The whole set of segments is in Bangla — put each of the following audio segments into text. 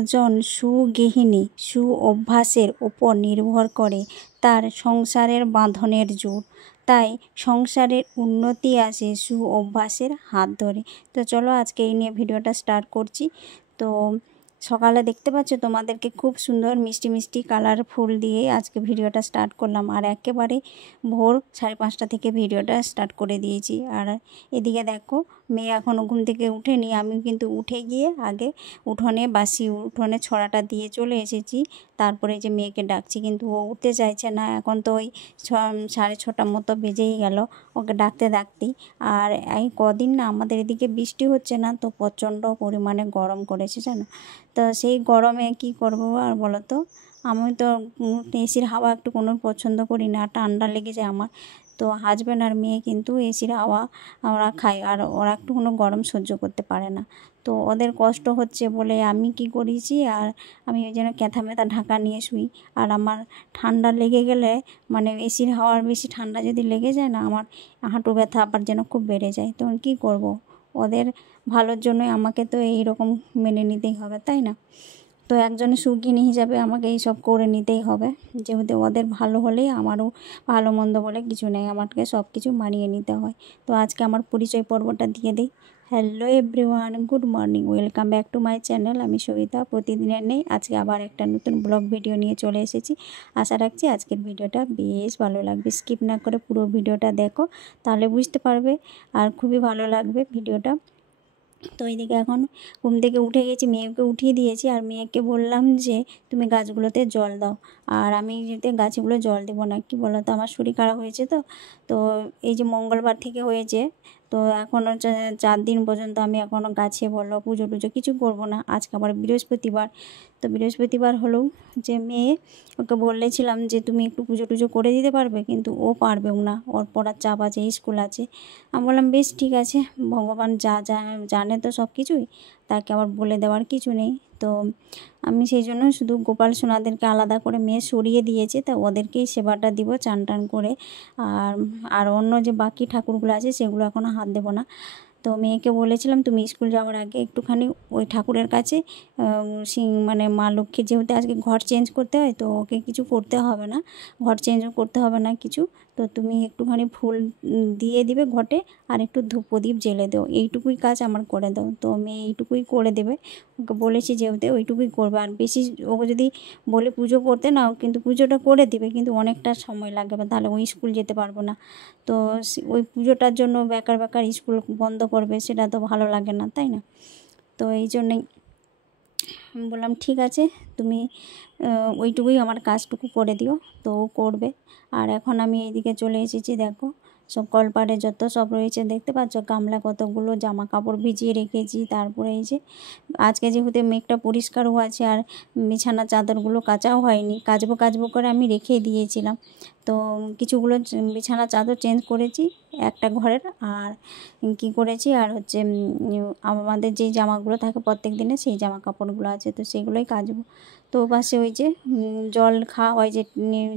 একজন সুগৃহিণী অভ্যাসের ওপর নির্ভর করে তার সংসারের বাঁধনের জোর। তাই সংসারের উন্নতি আসে অভ্যাসের হাত ধরে। তো চলো আজকে এই নিয়ে ভিডিওটা স্টার্ট করছি। তো সকালে দেখতে পাচ্ছ তোমাদেরকে খুব সুন্দর মিষ্টি মিষ্টি কালার ফুল দিয়ে আজকে ভিডিওটা স্টার্ট করলাম। আর একেবারে ভোর 5:30 থেকে ভিডিওটা স্টার্ট করে দিয়েছি। আর এদিকে দেখো মেয়ে এখনও ঘুম থেকে উঠেনি, আমি কিন্তু উঠে গিয়ে আগে উঠোনে ছড়াটা দিয়ে চলে এসেছি। তারপরে যে মেয়েকে ডাকছি, কিন্তু ও উঠতে চাইছে না। এখন তো ওই 6:30 মতো বেজেই গেল ওকে ডাকতে ডাকতেই। আর এই কদিন না আমাদের এদিকে বৃষ্টি হচ্ছে না, তো প্রচণ্ড পরিমাণে গরম করেছে জানো। তো সেই গরমে কি করব আর বলো তো, আমি তো এসির হাওয়া একটু কোনো পছন্দ করি না, ঠান্ডা লেগে যায় আমার। তো হাজব্যান্ড আর মেয়ে কিন্তু এসির হাওয়া ওরা খায়, আর ওরা একটু কোনো গরম সহ্য করতে পারে না। তো ওদের কষ্ট হচ্ছে বলে আমি কি করেছি, আর আমি ওই জন্য ক্যাথা ম্যাথা ঢাকা নিয়ে শুই। আর আমার ঠান্ডা লেগে গেলে, মানে এসির হাওয়ার বেশি ঠান্ডা যদি লেগে যায় না, আমার হাঁটু ব্যথা আবার যেন খুব বেড়ে যায়। তখন কী করব, ওদের ভালোর জন্যই আমাকে তো এই রকম মেনে নিতেই হবে, তাই না? তো একজন সুগৃহিণী হিসাবে আমাকে এইসব করে নিতেই হবে, যেহেতু ওদের ভালো হলেই আমারও ভালো মন্দ বলে কিছু নেই, আমাকে সব কিছু মানিয়ে নিতে হয়। তো আজকে আমার পরিচয় পর্বটা দিয়ে দিই। Hello everyone, good morning, welcome back to my channel. আমি সবিতা। প্রতিদিনের নেই আজকে আবার একটা নতুন ব্লগ ভিডিও নিয়ে চলে এসেছি। আশা রাখছি আজকের ভিডিওটা বেশ ভালো লাগবে। স্কিপ না করে পুরো ভিডিওটা দেখো, তাহলে বুঝতে পারবে আর খুবই ভালো লাগবে ভিডিওটা। তো এইদিকে এখন ঘুম থেকে উঠে গেছি, মেয়েকে উঠিয়ে দিয়েছি। আর মেয়েকে বললাম যে তুমি গাছগুলোতে জল দাও। আর আমি যেতে গাছগুলো জল দেবো না, কি বলো তো, আমার শরীর খারাপ হয়েছে। তো এই যে মঙ্গলবার থেকে হয়েছে, তো এখনও 4 দিন পর্যন্ত আমি এখনও গাছে বলো পুজো টুজো কিছু করবো না। আজকে আবার বৃহস্পতিবার, তো বৃহস্পতিবার হলেও যে মেয়ে, ওকে বলেছিলাম যে তুমি একটু পুজো টুজো করে দিতে পারবে, কিন্তু ও পারবেও না, ওর পড়ার চাপ আছে, স্কুল আছে। আমি বললাম বেশ ঠিক আছে, ভগবান যা জানে তো সব কিছুই, তাকে আবার বলে দেওয়ার কিছু নেই। তো আমি সেই জন্য শুধু গোপাল সোনাদেরকে আলাদা করে মেয়ে সরিয়ে দিয়েছে, তা ওদেরকেই সেবাটা দিব চান টান করে। আর অন্য যে বাকি ঠাকুরগুলো আছে সেগুলো এখনও হাত দেবো না। তো মেয়েকে বলেছিলাম তুমি স্কুল যাওয়ার আগে একটুখানি ওই ঠাকুরের কাছে মানে মা লক্ষ্মীর যেহেতু আজকে ঘর চেঞ্জ করতে হয়, তো ওকে কিছু করতে হবে না, ঘর চেঞ্জও করতে হবে না কিছু। তো তুমি একটুখানি ফুল দিয়ে দিবে ঘটে, আর একটু ধূপ প্রদীপ জ্বেলে দাও, এইটুকুই কাজ আমার করে দাও। তো মেয়ে এইটুকুই করে দেবে, ওকে বলেছি যেহেতু ওইটুকুই করবে। আর বেশি ওকে যদি বলে পুজো করতে না, কিন্তু পুজোটা করে দেবে, কিন্তু অনেকটা সময় লাগবে, তাহলে ওই স্কুল যেতে পারবো না। তো ওই পুজোটার জন্য বেকার স্কুল বন্ধ করবে, সেটা তো ভালো লাগে না, তাই না? তো এই জন্যই বললাম ঠিক আছে, তুমি ওইটুকুই আমার কাজটুকু করে দিও, তো ও করবে। আর এখন আমি এইদিকে চলে এসেছি, দেখো সব কলপাড়ে যত সব রয়েছে দেখতে পাচ্ছ, গামলা কতগুলো জামা কাপড় ভিজিয়ে রেখেছি। তারপরে এই যে আজকে যেহেতু মেঘটা পরিষ্কারও আছে, আর বিছানা চাদরগুলো কাচাও হয়নি, কাচবো করে আমি রেখে দিয়েছিলাম। তো কিছুগুলো বিছানা চাদর চেঞ্জ করেছি একটা ঘরের, আর কি করেছি, আর হচ্ছে আমাদের যেই জামাগুলো থাকে প্রত্যেক দিনে সেই জামা কাপড়গুলো আছে, তো সেগুলোই কাচবো। তো পাশে ওই যে জল খাওয়া হয় যে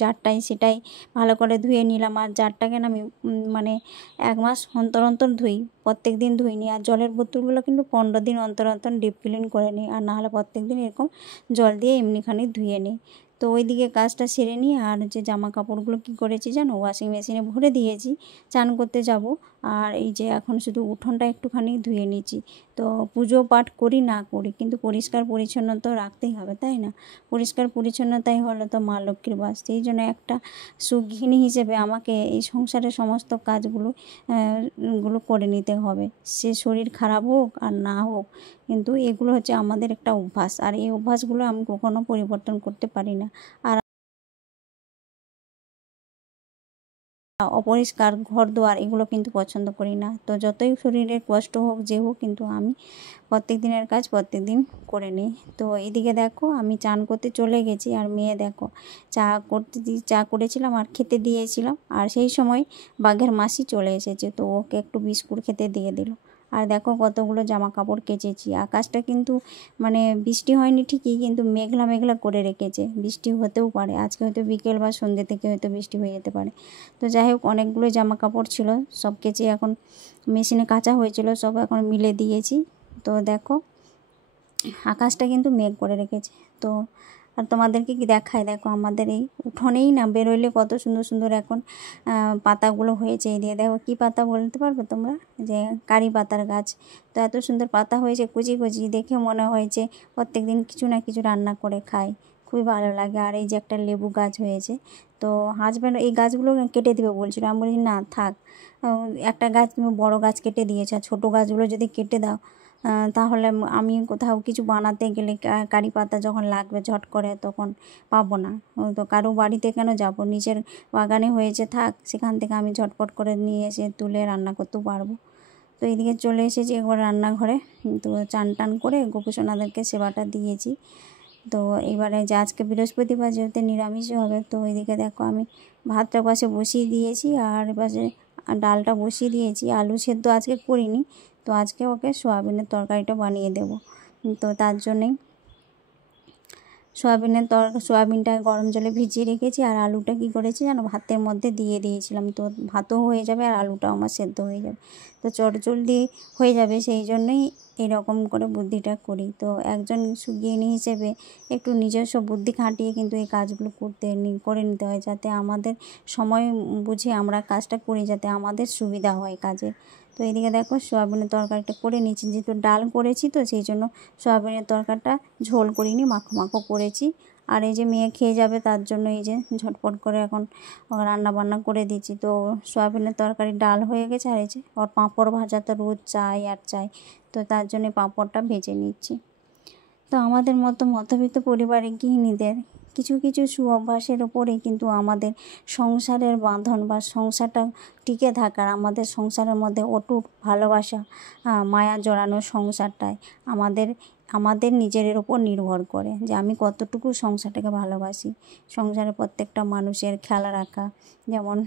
জারটাই, সেটাই ভালো করে ধুয়ে নিলাম। আর জারটাকে না আমি মানে 1 মাস অন্তর অন্তর ধুই, প্রত্যেক দিন ধুইনি। আর জলের বোতলগুলো কিন্তু 15 দিন অন্তর অন্তর ডিপ ক্লিন করে নিই, আর নাহলে প্রত্যেক দিন এরকম জল দিয়ে এমনিখানি ধুয়ে নিই। তো ওইদিকে কাজটা সেরে নিই। আর যে জামা কাপড়গুলো কী করেছি জানো, ওয়াশিং মেশিনে ভরে দিয়েছি, চান করতে যাব। আর এই যে এখন শুধু উঠোনটা একটুখানি ধুয়ে নিচ্ছি। তো পুজো পাঠ করি না করি, কিন্তু পরিষ্কার পরিচ্ছন্নতা রাখতেই হবে, তাই না? পরিষ্কার পরিচ্ছন্নতাই হলো তো মা লক্ষ্মীর বাস। সেই জন্য একটা সুগৃহিণী হিসেবে আমাকে এই সংসারের সমস্ত কাজগুলো করে নিতে হবে, সে শরীর খারাপ হোক আর না হোক, কিন্তু এগুলো হচ্ছে আমাদের একটা অভ্যাস, আর এই অভ্যাসগুলো আমি কখনো পরিবর্তন করতে পারি না। আর অপরিষ্কার ঘর দুয়ার এগুলো কিন্তু পছন্দ করি না। তো যতই শরীরের কষ্ট হোক যে হোক, কিন্তু আমি প্রত্যেক দিনের কাজ প্রত্যেক দিন করে নিই। তো এদিকে দেখো আমি চান করতে চলে গেছি, আর মেয়ে দেখো চা করেছিলাম আর খেতে দিয়েছিলাম, আর সেই সময় বাঘের মাসি চলে এসেছে, তো ওকে একটু বিস্কুট খেতে দিয়ে দিল। আর দেখো কতগুলো জামা কাপড় কেচেছি। আকাশটা কিন্তু মানে বৃষ্টি হয়নি ঠিকই, কিন্তু মেঘলা মেঘলা করে রেখেছে, বৃষ্টি হতেও পারে, আজকে হয়তো বিকেল বা সন্ধ্যে থেকে হয়তো বৃষ্টি হয়ে যেতে পারে। তো যাই হোক, অনেকগুলো জামা কাপড় ছিল, সব কেচে এখন মেশিনে কাচা হয়েছিল, সব এখন মিলে দিয়েছি। তো দেখো আকাশটা কিন্তু মেঘ করে রেখেছে। তো আর তোমাদেরকে কি দেখায়, দেখো আমাদের এই উঠোনেই না বেরোইলে কত সুন্দর সুন্দর এখন পাতাগুলো হয়েছে। এই দিয়ে দেখো কী পাতা বলতে পারবে তোমরা? যে কারি পাতার গাছ। তো এত সুন্দর পাতা হয়েছে কুচি কুচি, দেখে মনে হয়েছে প্রত্যেক দিন কিছু না কিছু রান্না করে খাই, খুবই ভালো লাগে। আর এই যে একটা লেবু গাছ হয়েছে, তো হাজব্যান্ড এই গাছগুলো কেটে দেবে বলছিল, আমি বলি না থাক, একটা গাছ তুমি বড় গাছ কেটে দিয়েছো, আর ছোটো গাছগুলো যদি কেটে দাও তাহলে আমি কোথাও কিছু বানাতে গেলে কারি পাতা যখন লাগবে ঝট করে তখন পাবো না। তো কারো বাড়িতে কেন যাব, নিজের বাগানে হয়েছে থাক, সেখান থেকে আমি ঝটপট করে নিয়ে এসে তুলে রান্না করতেও পারবো। তো এইদিকে চলে এসেছি একবার রান্নাঘরে। তো চান টান করে গোপুসোনাদেরকে সেবাটা দিয়েছি। তো এবারে যে আজকে বৃহস্পতিবার যেহেতু নিরামিষই হবে, তো ওইদিকে দেখো আমি ভাতটা পাশে বসিয়ে দিয়েছি, আর পাশে ডালটা বসিয়ে দিয়েছি। আলু সেদ্ধ আজকে করিনি, তো আজকে ওকে সয়াবিনের তরকারিটা বানিয়ে দেব। তো তার জন্যেই সয়াবিনটা গরম জলে ভিজিয়ে রেখেছি, আর আলুটা কী করেছি যেন ভাতের মধ্যে দিয়ে দিয়েছিলাম, তো ভাতও হয়ে যাবে আর আলুটাও আমার সেদ্ধ হয়ে যাবে, তো চটজলদি হয়ে যাবে, সেই জন্যই এরকম করে বুদ্ধিটা করি। তো একজন গৃহিণী হিসেবে একটু নিজস্ব বুদ্ধি খাটিয়ে কিন্তু এই কাজগুলো করে নিতে হয়, যাতে আমাদের সময় বুঝে আমরা কাজটা করি, যাতে আমাদের সুবিধা হয় কাজে। তো এইদিকে দেখো সয়াবিনের তরকারিটা করে নিচ্ছি, যেহেতু ডাল করেছি তো সেই জন্য সয়াবিনের তরকারিটা ঝোল করিনি, মাখো মাখো করেছি। আর এই যে মেয়ে খেয়ে যাবে তার জন্য এই যে ঝটপট করে এখন রান্না বান্না করে দিচ্ছি। তো সয়াবিনের তরকারি ডাল হয়ে গেছে, আর এই যে ওর পাঁপড় ভাজা তো রোজ চাই আর চাই, তো তার জন্য পাঁপড়টা ভেজে নিচ্ছি। তো আমাদের মতো মধ্যবিত্ত পরিবারের গৃহিণীদের কিছু কিছু অভ্যাসের ওপরে কিন্তু আমাদের সংসারের বাঁধন বা সংসারটা টিকে থাকার, আমাদের সংসারের মধ্যে অটুট ভালোবাসা, মায়া জড়ানো সংসারটায় আমাদের আমাদের নিজের ওপর নির্ভর করে যে আমি কতটুকু সংসারটাকে ভালোবাসি। সংসারের প্রত্যেকটা মানুষের খেয়াল রাখা, যেমন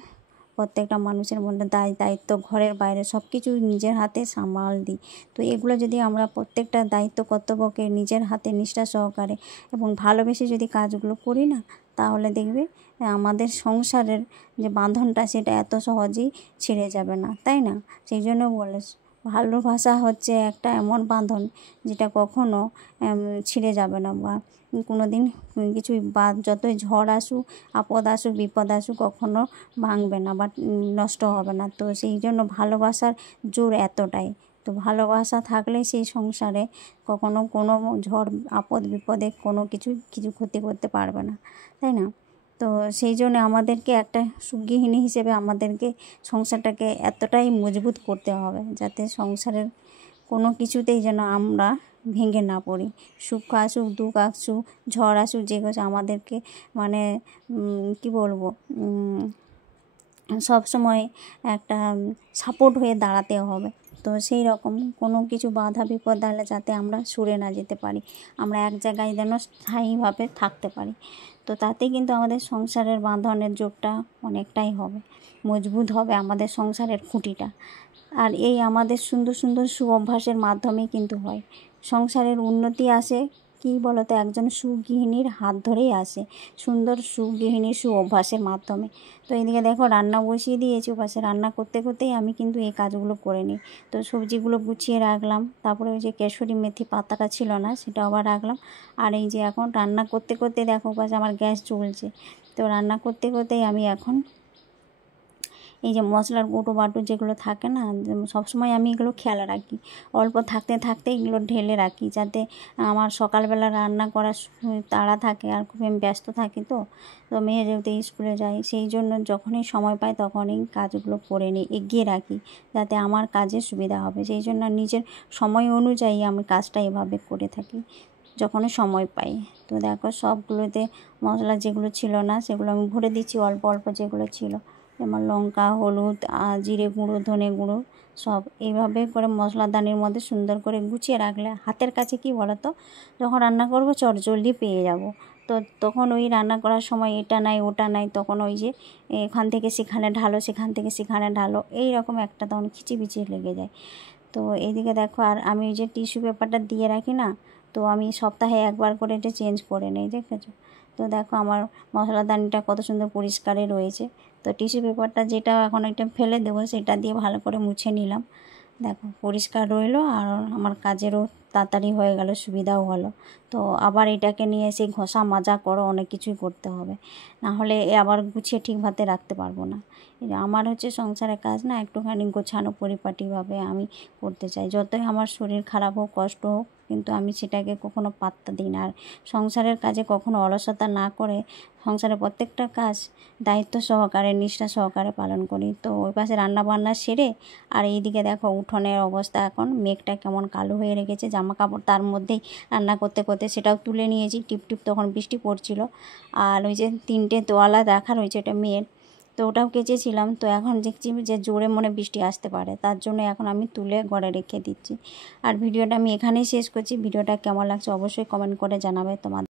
প্রত্যেকটা মানুষের মধ্যে দায়িত্ব, ঘরের বাইরে সব কিছু নিজের হাতে সামাল দিই। তো এগুলো যদি আমরা প্রত্যেকটা দায়িত্ব কর্তব্যকে নিজের হাতে নিষ্ঠা সহকারে এবং ভালোবেসে যদি কাজগুলো করি না, তাহলে দেখবে আমাদের সংসারের যে বাঁধনটা সেটা এত সহজেই ছিঁড়ে যাবে না, তাই না? সেই জন্য বলে ভালোবাসা হচ্ছে একটা এমন বাঁধন যেটা কখনো ছিঁড়ে যাবে না, বা কোনো দিন কিছুই বা যতই ঝড় আসুক, আপদ আসুক, বিপদ আসুক, কখনো ভাঙবে না বা নষ্ট হবে না। তো সেই জন্য ভালোবাসার জোর এতটাই। তো ভালোবাসা থাকলে সেই সংসারে কখনো কোনো ঝড় আপদ বিপদে কোনো কিছু ক্ষতি করতে পারবে না, তাই না? তো সেই জন্য আমাদেরকে একটা গৃহিণী হিসেবে আমাদেরকে সংসারটাকে এতটাই মজবুত করতে হবে, যাতে সংসারের কোনো কিছুতেই যেন আমরা ভেঙে না পড়ি। সুখ আসুক, দুঃখ আসুক, ঝড় আসুক, যে কিছু আমাদেরকে মানে কি বলবো, সব সময় একটা সাপোর্ট হয়ে দাঁড়াতে হবে। তো সেই রকম কোনো কিছু বাধা বিপদ আলে যাতে আমরা সরে না যেতে পারি, আমরা এক জায়গায় যেন স্থায়ীভাবে থাকতে পারি। তো তাতে কিন্তু আমাদের সংসারের বাঁধনের জোরটা অনেকটাই হবে, মজবুত হবে আমাদের সংসারের খুঁটিটা। আর এই আমাদের সুন্দর সুন্দর অভ্যাসের মাধ্যমেই কিন্তু হয়। সংসারের উন্নতি আসে কী বলো তো, একজন সুগৃহিণীর হাত ধরেই আসে, সুন্দর সুগৃহিণীর অভ্যাসের মাধ্যমে। তো এদিকে দেখো রান্না বসিয়ে দিয়েছি, ওপাশে রান্না করতে করতেই আমি কিন্তু এই কাজগুলো করে নিই। তো সবজিগুলো গুছিয়ে রাখলাম, তারপরে ওই যে কেশরি মেথি পাতাটা ছিল না সেটা আবার রাখলাম। আর এই যে এখন রান্না করতে করতে দেখো পাশে আমার গ্যাস চলছে। তো রান্না করতে করতেই আমি এখন এই যে মশলার গুঁটো বাটো যেগুলো থাকে না, সবসময় আমি এগুলো খেয়াল রাখি, অল্প থাকতে থাকতে এগুলো ঢেলে রাখি, যাতে আমার সকালবেলা রান্না করার তাড়া থাকে, আর খুব আমি ব্যস্ত থাকি। তো মেয়ে যেহেতু স্কুলে যায়, সেই জন্য যখনই সময় পাই তখনই কাজগুলো করে নিই, এগিয়ে রাখি, যাতে আমার কাজের সুবিধা হবে। সেই জন্য নিজের সময় অনুযায়ী আমি কাজটা এভাবে করে থাকি যখনই সময় পাই। তো দেখো সবগুলোতে মশলা যেগুলো ছিল না সেগুলো আমি ভরে দিচ্ছি, অল্প অল্প যেগুলো ছিল যেমন লঙ্কা, হলুদ, জিরে গুঁড়ো, ধনে গুঁড়ো সব এইভাবে করে মশলাদানির মধ্যে সুন্দর করে গুছিয়ে রাখলে হাতের কাছে কি বলো তো, যখন রান্না করব চটজলদি পেয়ে যাব। তো তখন ওই রান্না করার সময় এটা নাই ওটা নাই, তখন ওই যে এখান থেকে সেখানে ঢালো, সেখান থেকে সেখানে ঢালো, এই রকম একটা তখন খিচিবিচি লেগে যায়। তো এইদিকে দেখো, আর আমি ওই যে টিস্যু পেপারটা দিয়ে রাখি না, তো আমি সপ্তাহে একবার করে এটা চেঞ্জ করে নিই, দেখেছো? তো দেখো আমার মশলাদানিটা কত সুন্দর পরিষ্কারে রয়েছে। তো টিস্যু পেপারটা যেটা এখন এটা ফেলে দেবো সেটা দিয়ে ভালো করে মুছে নিলাম। দেখো পরিষ্কার রইলো, আর আমার কাজেরও তাড়াতাড়ি হয়ে গেল, সুবিধাও হলো। তো আবার এটাকে নিয়ে এসে ঘষা মাজা করো, অনেক কিছুই করতে হবে, না হলে আবার গুছিয়ে ঠিকভাবে রাখতে পারবো না। আমার হচ্ছে সংসারের কাজ না, একটুখানি গোছানো পরিপাটিভাবে আমি করতে চাই। যতই আমার শরীর খারাপ হোক, কষ্ট হোক, কিন্তু আমি সেটাকে কখনো পাত্তা দিই না। আর সংসারের কাজে কখনো অলসতা না করে সংসারের প্রত্যেকটা কাজ দায়িত্ব সহকারে, নিষ্ঠা সহকারে পালন করি। তো ওই পাশে রান্নাবান্না সেরে, আর এইদিকে দেখো উঠোনের অবস্থা, এখন মেঘটা কেমন কালো হয়ে রেখেছে, জামা কাপড় তার মধ্যেই রান্না করতে করতে সেটাও তুলে নিয়েছি। টিপটিপ তখন বৃষ্টি পড়ছিল। আর ওই যে 3টে তোয়ালা রাখা রয়েছে, এটা মেয়ের, তো ওটাও কেচেছিলাম। তো এখন দেখছি যে জোরে মনে বৃষ্টি আসতে পারে, তার জন্য এখন আমি তুলে ঘরে রেখে দিচ্ছি। আর ভিডিওটা আমি এখানেই শেষ করছি। ভিডিওটা কেমন লাগছে অবশ্যই কমেন্ট করে জানাবে তোমাদের।